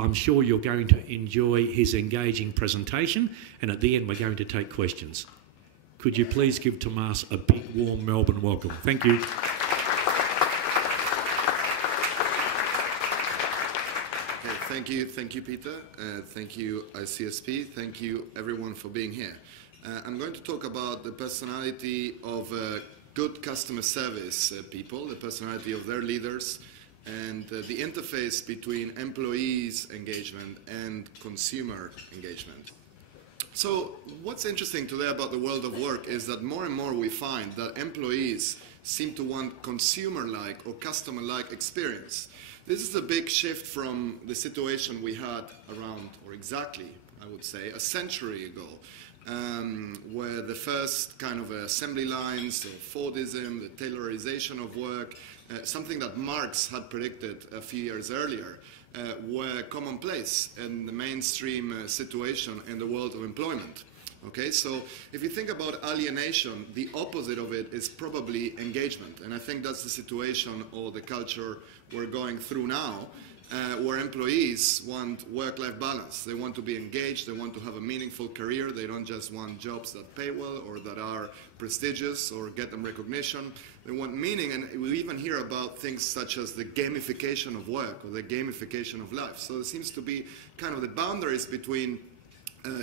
I'm sure you're going to enjoy his engaging presentation, and at the end we're going to take questions. Could you please give Tomas a big, warm Melbourne welcome? Thank you. Thank you, Peter. Thank you, ICSP. Thank you, everyone, for being here. I'm going to talk about the personality of good customer service people, the personality of their leaders, and the interface between employees' engagement and consumer engagement. So what's interesting today about the world of work is that more and more we find that employees seem to want consumer-like or customer-like experience. This is a big shift from the situation we had around, or exactly, I would say, a century ago, where the first kind of assembly lines, Fordism, the Taylorization of work, something that Marx had predicted a few years earlier, were commonplace in the mainstream situation in the world of employment. Okay, so if you think about alienation, the opposite of it is probably engagement. And I think that's the situation or the culture we're going through now, where employees want work-life balance. They want to be engaged, they want to have a meaningful career, they don't just want jobs that pay well or that are prestigious or get them recognition. They want meaning, and we even hear about things such as the gamification of work or the gamification of life. So there seems to be kind of the boundaries between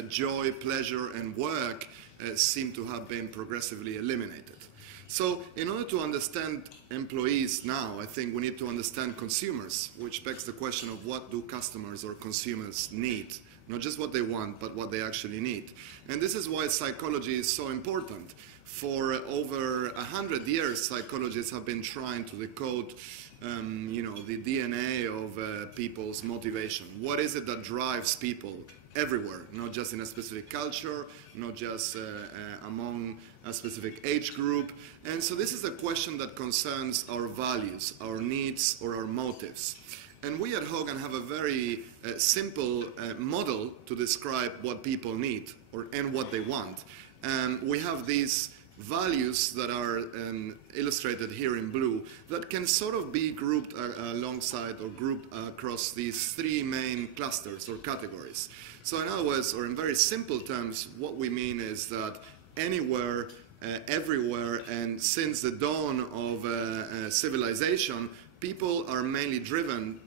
joy, pleasure, and work seem to have been progressively eliminated. So in order to understand employees now, I think we need to understand consumers, which begs the question of what do customers or consumers need? Not just what they want, but what they actually need. And this is why psychology is so important. For over 100 years, psychologists have been trying to decode the DNA of people's motivation. What is it that drives people everywhere, not just in a specific culture, not just among a specific age group. And so this is a question that concerns our values, our needs, or our motives. And we at Hogan have a very simple model to describe what people need and what they want. We have these values that are illustrated here in blue that can sort of be grouped alongside or grouped across these three main clusters or categories. So in other words, or in very simple terms, what we mean is that anywhere, everywhere, and since the dawn of civilization, people are mainly driven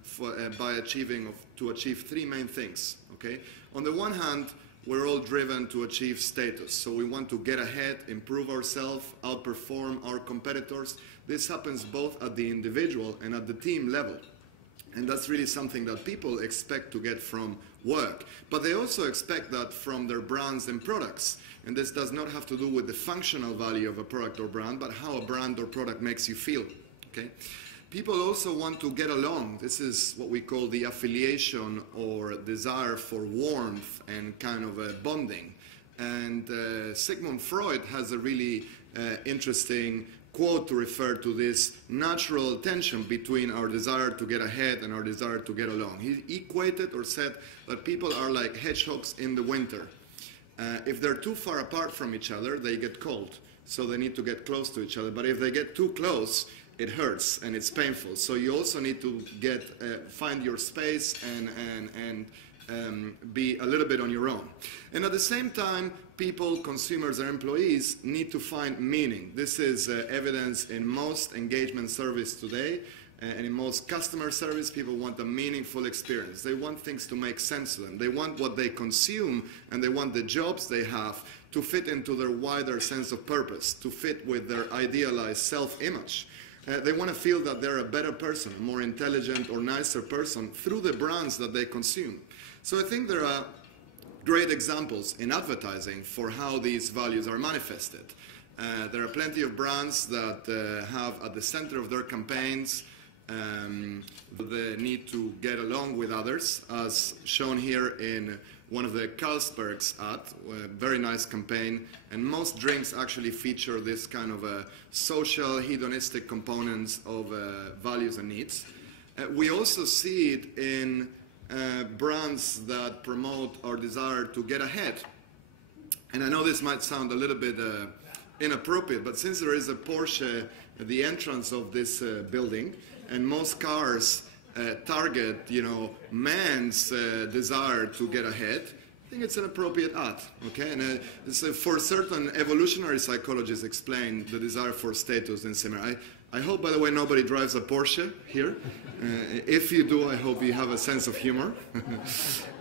to achieve three main things. Okay? On the one hand, we're all driven to achieve status. So we want to get ahead, improve ourselves, outperform our competitors. This happens both at the individual and at the team level. And that's really something that people expect to get from work. But they also expect that from their brands and products. And this does not have to do with the functional value of a product or brand, but how a brand or product makes you feel. Okay? People also want to get along. This is what we call the affiliation or desire for warmth and kind of a bonding. And Sigmund Freud has a really interesting quote to refer to this natural tension between our desire to get ahead and our desire to get along. He equated or said that people are like hedgehogs in the winter. If they're too far apart from each other, they get cold. So they need to get close to each other. But if they get too close, it hurts and it's painful. So you also need to find your space and be a little bit on your own. And at the same time, people, consumers, and employees need to find meaning. This is evidenced in most engagement surveys today. And in most customer service, people want a meaningful experience. They want things to make sense to them. They want what they consume, and they want the jobs they have to fit into their wider sense of purpose, to fit with their idealized self-image. They want to feel that they're a better person, a more intelligent or nicer person through the brands that they consume. So I think there are great examples in advertising for how these values are manifested. There are plenty of brands that have at the center of their campaigns the need to get along with others, as shown here in one of the Carlsberg's ad, a very nice campaign, and most drinks actually feature this kind of social, hedonistic components of values and needs. We also see it in brands that promote our desire to get ahead. And I know this might sound a little bit inappropriate, but since there is a Porsche at the entrance of this building, and most cars target, man's desire to get ahead, I think it's an appropriate ad, okay? And for certain evolutionary psychologists explain the desire for status and similar. I hope, by the way, nobody drives a Porsche here. If you do, I hope you have a sense of humor.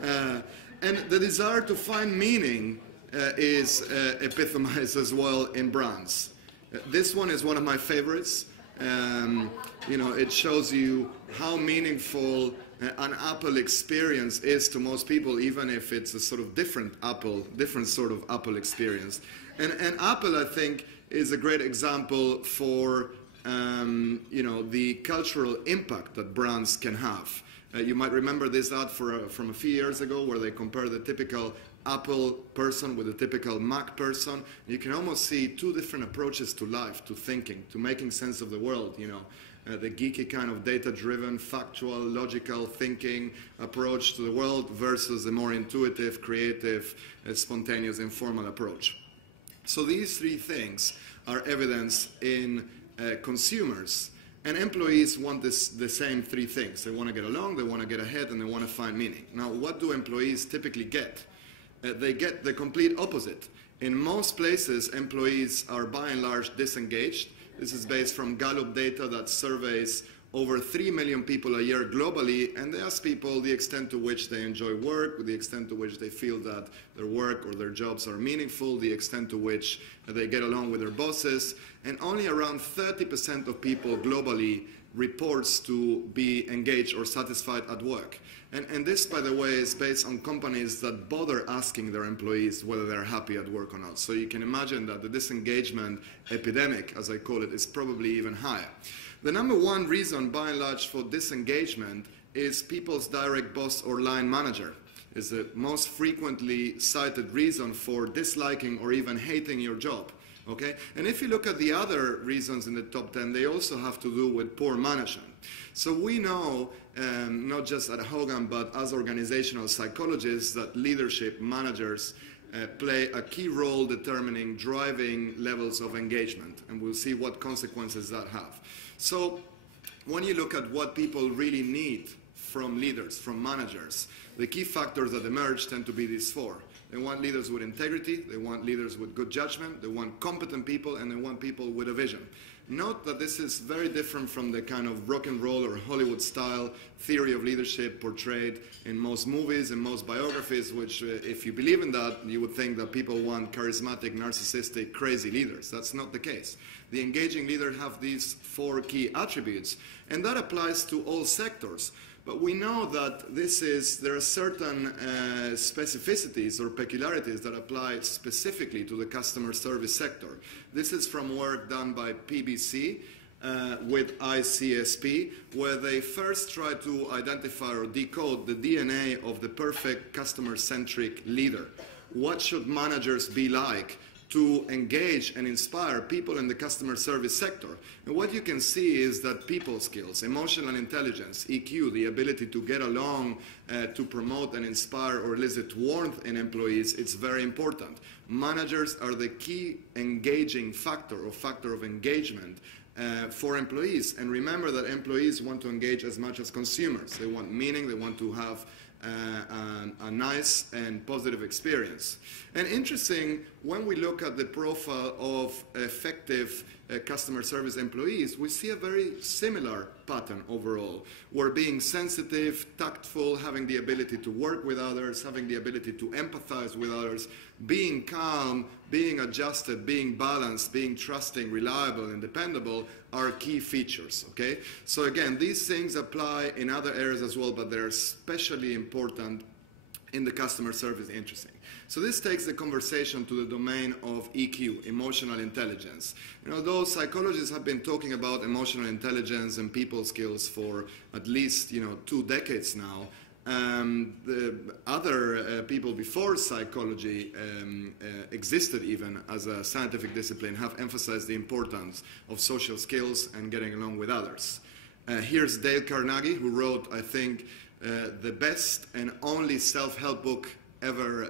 And the desire to find meaning is epitomized as well in brands. This one is one of my favorites. It shows you how meaningful an Apple experience is to most people, even if it's a sort of different sort of Apple experience. And Apple, I think, is a great example for the cultural impact that brands can have. You might remember this ad from a few years ago where they compare the typical Apple person with a typical Mac person. You can almost see two different approaches to life, to thinking, to making sense of the world, the geeky kind of data-driven, factual, logical thinking approach to the world versus a more intuitive, creative, spontaneous, informal approach. So these three things are evidence in consumers. And employees want the same three things. They want to get along, they want to get ahead, and they want to find meaning. Now, what do employees typically get? They get the complete opposite. In most places, employees are by and large disengaged. This is based from Gallup data that surveys over 3 million people a year globally, and they ask people the extent to which they enjoy work, the extent to which they feel that their work or their jobs are meaningful, the extent to which they get along with their bosses, and only around 30% of people globally reports to be engaged or satisfied at work. And this, by the way, is based on companies that bother asking their employees whether they're happy at work or not. So you can imagine that the disengagement epidemic, as I call it, is probably even higher. The number one reason, by and large, for disengagement is people's direct boss or line manager. It's the most frequently cited reason for disliking or even hating your job. Okay? And if you look at the other reasons in the top 10, they also have to do with poor management. So we know, not just at Hogan, but as organizational psychologists, that leadership managers play a key role determining driving levels of engagement. And we'll see what consequences that have. So when you look at what people really need from leaders, from managers, the key factors that emerge tend to be these four. They want leaders with integrity, they want leaders with good judgment, they want competent people, and they want people with a vision. Note that this is very different from the kind of rock and roll or Hollywood style theory of leadership portrayed in most movies and most biographies, which if you believe in that, you would think that people want charismatic, narcissistic, crazy leaders. That's not the case. The engaging leader have these four key attributes, and that applies to all sectors. But we know that there are certain specificities or peculiarities that apply specifically to the customer service sector. This is from work done by PBC with ICSP, where they first try to identify or decode the DNA of the perfect customer-centric leader. What should managers be like to engage and inspire people in the customer service sector? And what you can see is that people skills, emotional intelligence, EQ, the ability to get along, to promote and inspire or elicit warmth in employees, it's very important. Managers are the key engaging factor or factor of engagement for employees. And remember that employees want to engage as much as consumers. They want meaning, they want to have a nice and positive experience. And interesting, when we look at the profile of effective customer service employees, we see a very similar pattern overall. We're being sensitive, tactful, having the ability to work with others, having the ability to empathize with others, being calm, being adjusted, being balanced, being trusting, reliable, and dependable are key features, okay? So again, these things apply in other areas as well, but they're especially important in the customer service. Interesting. So this takes the conversation to the domain of EQ, emotional intelligence. You know, those psychologists have been talking about emotional intelligence and people skills for at least 2 decades now. The other people before psychology existed even as a scientific discipline have emphasized the importance of social skills and getting along with others. Here's Dale Carnegie, who wrote, I think, the best and only self-help book ever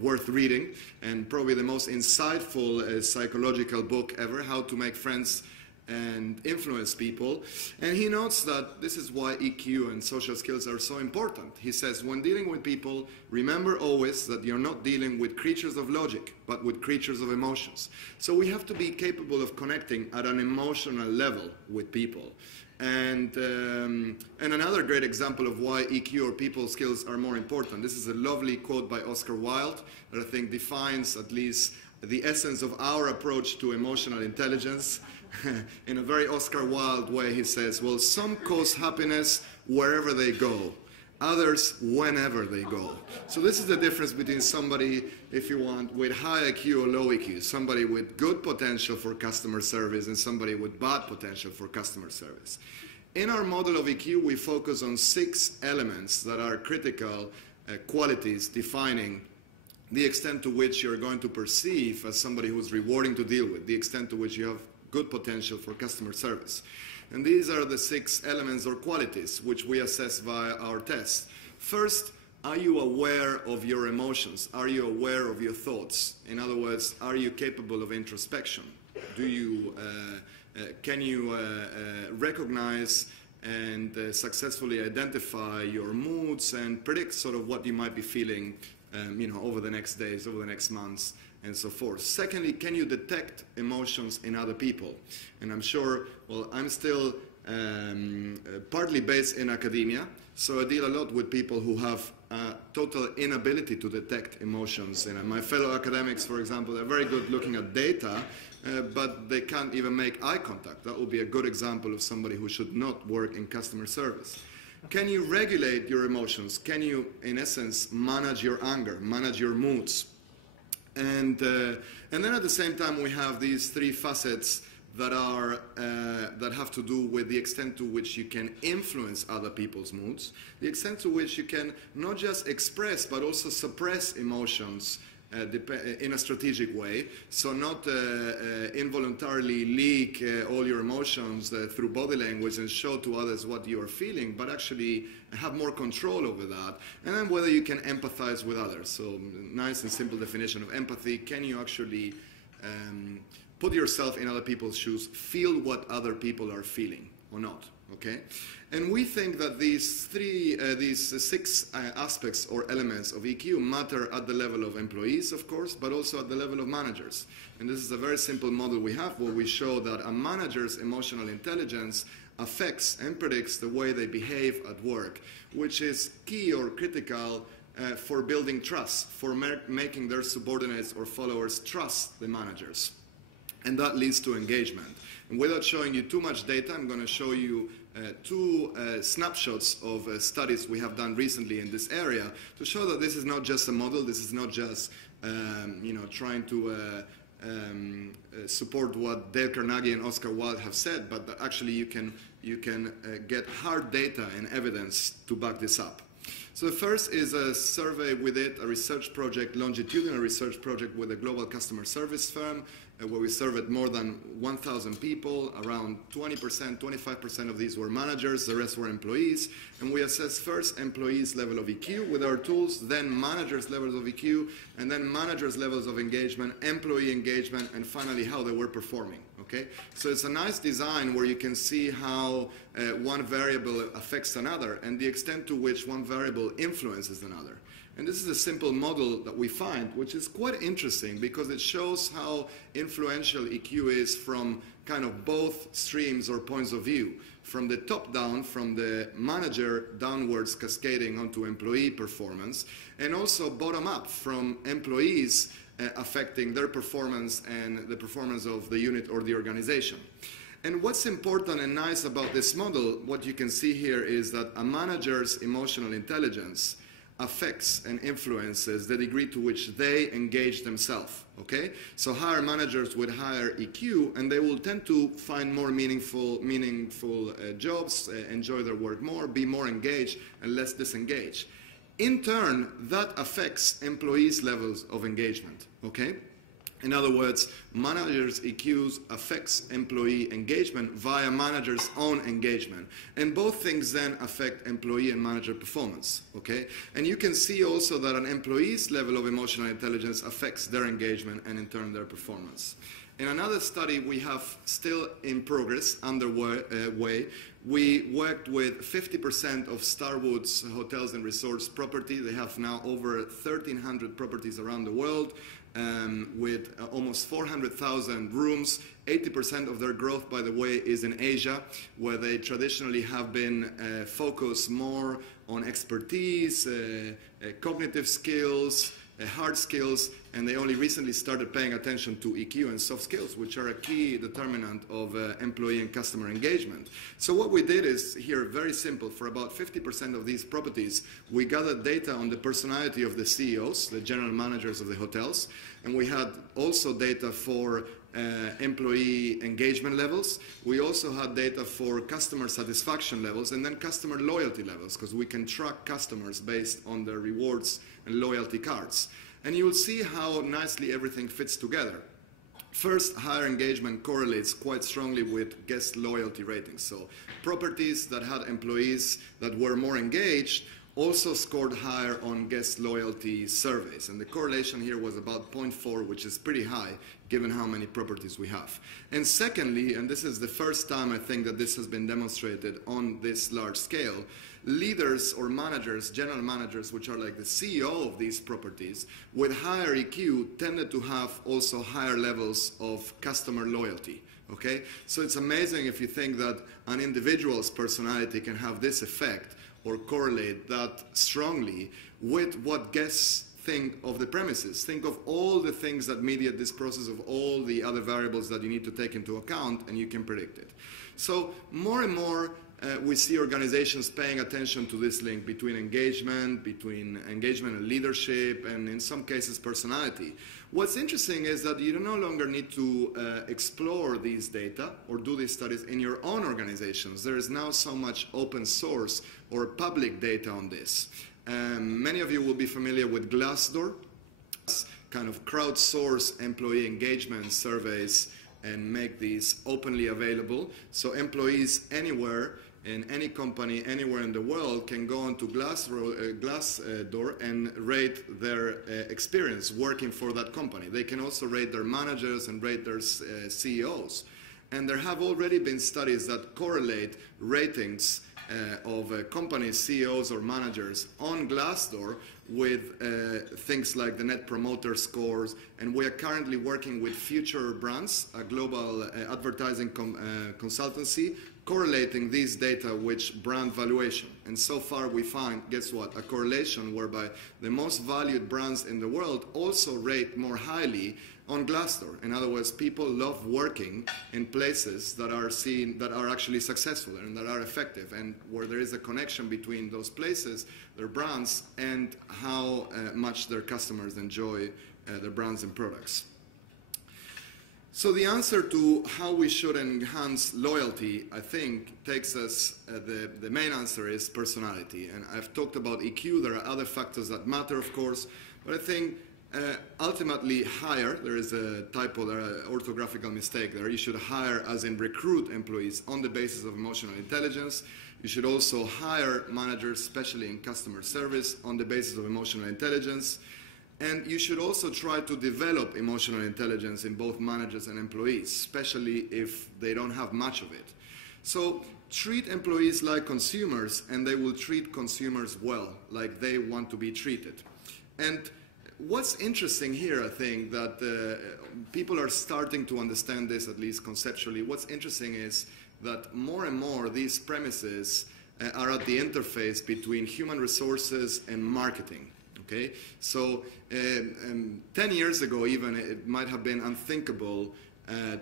worth reading, and probably the most insightful psychological book ever, How to Make Friends and influence people. And he notes that this is why EQ and social skills are so important. He says, when dealing with people, remember always that you're not dealing with creatures of logic, but with creatures of emotions. So we have to be capable of connecting at an emotional level with people. And another great example of why EQ or people skills are more important. This is a lovely quote by Oscar Wilde that I think defines at least the essence of our approach to emotional intelligence. In a very Oscar Wilde way, he says, well, some cause happiness wherever they go, others whenever they go. So this is the difference between somebody, if you want, with high IQ or low EQ, somebody with good potential for customer service and somebody with bad potential for customer service. In our model of EQ, we focus on 6 elements that are critical qualities defining the extent to which you're going to perceive as somebody who's rewarding to deal with, the extent to which you have good potential for customer service. And these are the 6 elements or qualities which we assess via our test. First, are you aware of your emotions? Are you aware of your thoughts? In other words, are you capable of introspection? Do you, can you recognize and successfully identify your moods and predict sort of what you might be feeling over the next days, over the next months, and so forth. Secondly, can you detect emotions in other people? And I'm sure, well, I'm still partly based in academia, so I deal a lot with people who have total inability to detect emotions. And my fellow academics, for example, they're very good looking at data, but they can't even make eye contact. That would be a good example of somebody who should not work in customer service. Can you regulate your emotions? Can you, in essence, manage your anger, manage your moods? And then at the same time, we have these 3 facets that are that have to do with the extent to which you can influence other people's moods, the extent to which you can not just express but also suppress emotions in a strategic way, so not involuntarily leak all your emotions through body language and show to others what you are feeling, but actually have more control over that. And then whether you can empathize with others. So nice and simple definition of empathy. Can you actually put yourself in other people's shoes, feel what other people are feeling or not? Okay? And we think that these 6 aspects or elements of EQ matter at the level of employees, of course, but also at the level of managers. And this is a very simple model we have where we show that a manager's emotional intelligence affects and predicts the way they behave at work, which is key or critical for building trust, for making their subordinates or followers trust the managers. And that leads to engagement. And without showing you too much data, I'm going to show you 2 snapshots of studies we have done recently in this area to show that this is not just a model, this is not just trying to support what Dale Carnegie and Oscar Wilde have said, but that actually you can get hard data and evidence to back this up. So the first is a survey with it, a research project, longitudinal research project with a global customer service firm, where we surveyed more than 1,000 people. Around 20%, 25% of these were managers, the rest were employees. And we assessed first employees' level of EQ with our tools, then managers' levels of EQ, and then managers' levels of engagement, employee engagement, and finally how they were performing. Okay? So it's a nice design where you can see how one variable affects another and the extent to which one variable influences another. And this is a simple model that we find, which is quite interesting because it shows how influential EQ is from kind of both streams or points of view. From the top down, from the manager downwards cascading onto employee performance, and also bottom up from employees affecting their performance and the performance of the unit or the organization. And what's important and nice about this model, what you can see here is that a manager's emotional intelligence affects and influences the degree to which they engage themselves, okay? So higher managers with higher EQ, and they will tend to find more meaningful jobs, enjoy their work more, be more engaged and less disengaged. In turn, that affects employees' levels of engagement, okay? In other words, managers' EQs affects employee engagement via managers' own engagement. And both things then affect employee and manager performance, okay? And you can see also that an employee's level of emotional intelligence affects their engagement and in turn their performance. In another study we have still in progress, underway, we worked with 50% of Starwood's hotels and resorts property. They have now over 1,300 properties around the world, with almost 400,000 rooms. 80% of their growth, by the way, is in Asia, where they traditionally have been focused more on expertise, cognitive skills, hard skills, and they only recently started paying attention to EQ and soft skills, which are a key determinant of employee and customer engagement. So what we did is here very simple. For about 50% of these properties, we gathered data on the personality of the CEOs, the general managers of the hotels, and we had also data for employee engagement levels. We also had data for customer satisfaction levels and then customer loyalty levels, because we can track customers based on their rewards and loyalty cards. And you will see how nicely everything fits together. First, higher engagement correlates quite strongly with guest loyalty ratings. So properties that had employees that were more engaged also scored higher on guest loyalty surveys. And the correlation here was about 0.4, which is pretty high given how many properties we have. And secondly, and this is the first time I think that this has been demonstrated on this large scale, leaders or managers, general managers, which are like the CEO of these properties, with higher EQ tended to have also higher levels of customer loyalty. Okay? So it's amazing if you think that an individual's personality can have this effect or correlate that strongly with what guests think of the premises. Think of all the things that mediate this process, of all the other variables that you need to take into account, and you can predict it. So more and more we see organizations paying attention to this link between engagement and leadership, and in some cases personality. What's interesting is that you no longer need to explore these data or do these studies in your own organizations. There is now so much open source or public data on this. Many of you will be familiar with Glassdoor, kind of crowdsource employee engagement surveys and make these openly available. So employees anywhere, in any company, anywhere in the world, can go onto Glassdoor and rate their experience working for that company. They can also rate their managers and rate their CEOs. And there have already been studies that correlate ratings of companies, CEOs or managers on Glassdoor with things like the Net Promoter Scores, and we are currently working with Future Brands, a global advertising consultancy, correlating these data with brand valuation. And so far we find, guess what, a correlation whereby the most valued brands in the world also rate more highly on Glassdoor. In other words, people love working in places that are seen, that are actually successful and that are effective, and where there is a connection between those places, their brands, and how much their customers enjoy their brands and products. So the answer to how we should enhance loyalty, I think, takes us, the main answer is personality. And I've talked about EQ. There are other factors that matter, of course, but I think ultimately hire, there is a typo there, an orthographical mistake there. You should hire as in recruit employees on the basis of emotional intelligence. You should also hire managers, especially in customer service, on the basis of emotional intelligence. And you should also try to develop emotional intelligence in both managers and employees, especially if they don't have much of it. So treat employees like consumers, and they will treat consumers well, like they want to be treated. And what's interesting here, I think, that people are starting to understand this, at least conceptually. What's interesting is that more and more these premises are at the interface between human resources and marketing. Okay, so 10 years ago even, it might have been unthinkable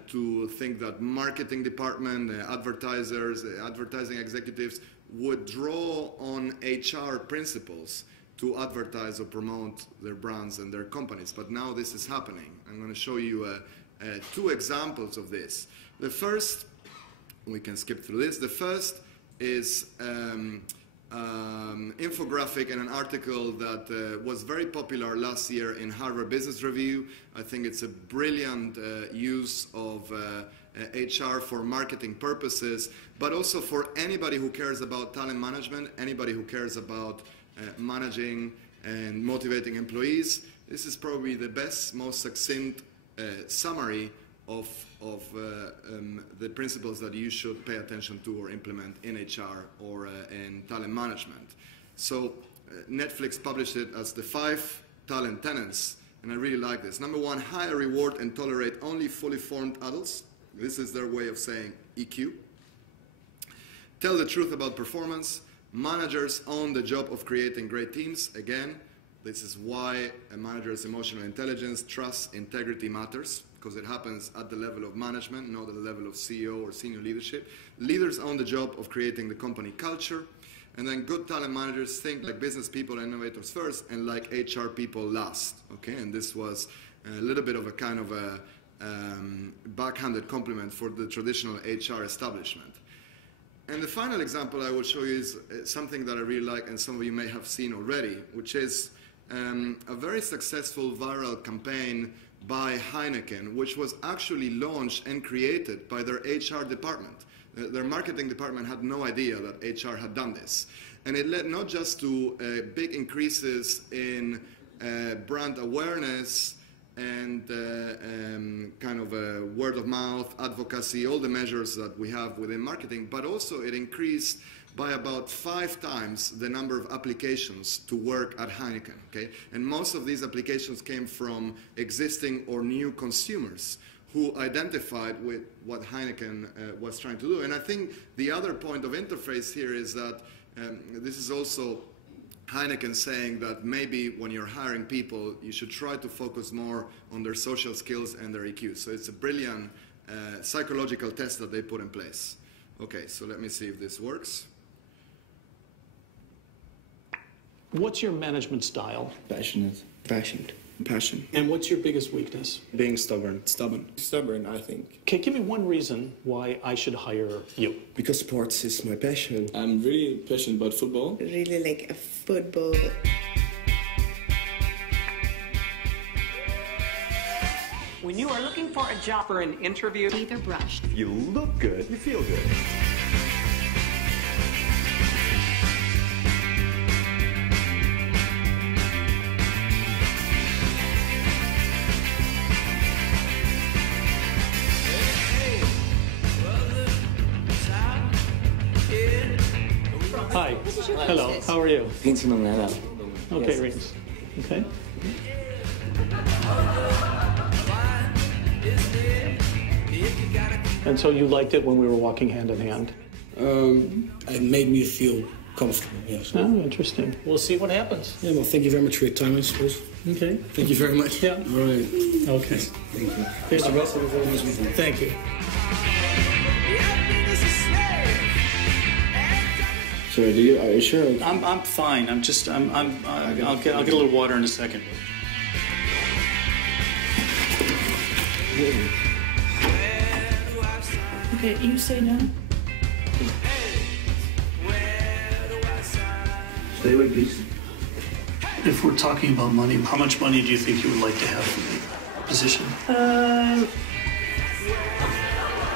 to think that marketing department, advertisers, advertising executives would draw on HR principles to advertise or promote their brands and their companies. But now this is happening. I'm going to show you two examples of this. The first, we can skip through this. The first is infographic and an article that was very popular last year in Harvard Business Review. I think it's a brilliant use of HR for marketing purposes, but also for anybody who cares about talent management, anybody who cares about managing and motivating employees. This is probably the best, most succinct summary the principles that you should pay attention to or implement in HR or in talent management. So Netflix published it as the 5 talent tenets, and I really like this. Number 1, hire, reward, and tolerate only fully formed adults. This is their way of saying EQ. Tell the truth about performance. Managers own the job of creating great teams. Again, this is why a manager's emotional intelligence, trust, integrity matters, because it happens at the level of management, not at the level of CEO or senior leadership. Leaders own the job of creating the company culture. And then good talent managers think like business people and innovators first and like HR people last. Okay, and this was a little bit of a kind of a backhanded compliment for the traditional HR establishment. And the final example I will show you is something that I really like and some of you may have seen already, which is a very successful viral campaign by Heineken, which was actually launched and created by their HR department. Their marketing department had no idea that HR had done this. And it led not just to big increases in brand awareness and kind of word of mouth, advocacy, all the measures that we have within marketing, but also it increased by about 5 times the number of applications to work at Heineken, okay? And most of these applications came from existing or new consumers who identified with what Heineken was trying to do. And I think the other point of interface here is that this is also Heineken saying that maybe when you're hiring people, you should try to focus more on their social skills and their EQ. So it's a brilliant psychological test that they put in place. Okay, so let me see if this works. What's your management style? Passionate. Passion. And what's your biggest weakness? Being stubborn. Stubborn, I think. Okay, give me one reason why I should hire you. Because sports is my passion. I'm really passionate about football. Really like a football. When you are looking for a job for an interview, teeth are brushed. You look good, you feel good. Hi. Hello. How are you? Fenomenal. Okay, Reens. Okay. And so you liked it when we were walking hand in hand? It made me feel comfortable, yes. Oh, interesting. We'll see what happens. Yeah, well, thank you very much for your time, I suppose. Okay. Thank you very much. Yeah. All right. Okay. Thank you. Here's the rest of the very nice weekend. Thank you. So are you sure? I'm fine. I'll get a little water in a second. Okay, you say no? Stay away, please. If we're talking about money, how much money do you think you would like to have for the position?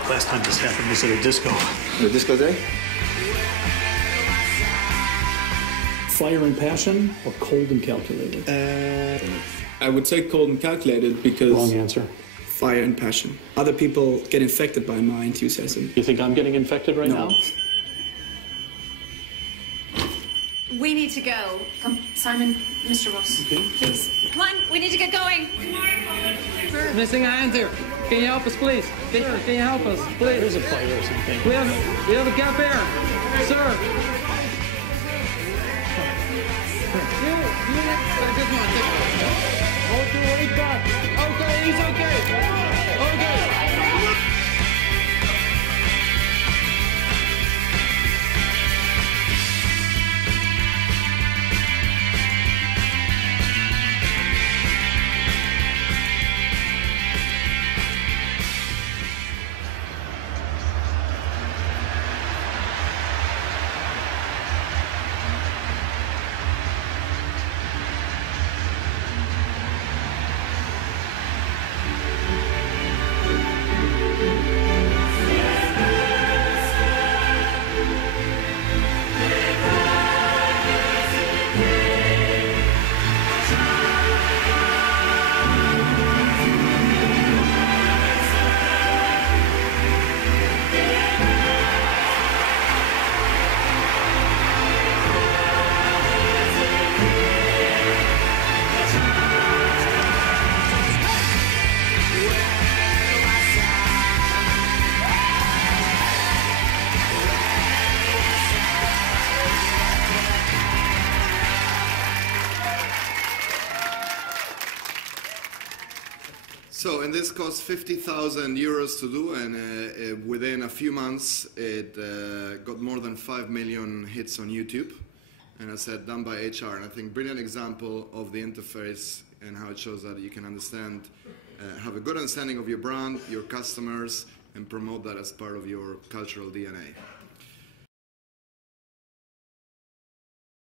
Last time this happened was at a disco. The disco day? Fire and passion or cold and calculated? I would say cold and calculated because... Wrong answer. Fire and passion. Other people get infected by my enthusiasm. You think I'm getting infected right now? We need to go. Come, Simon, Mr. Ross. Okay. Please. Come on, we need to get going. Missing a hand here. Can you help us, please? Can you help us, please? There's a fire or something. We have a gap here. Sir. Good one. Hold your weight back. Okay, he's okay. Okay. So, and this cost 50,000 euros to do, and within a few months, it got more than 5 million hits on YouTube. And as I said, done by HR. And I think brilliant example of the interface and how it shows that you can understand, have a good understanding of your brand, your customers, and promote that as part of your cultural DNA.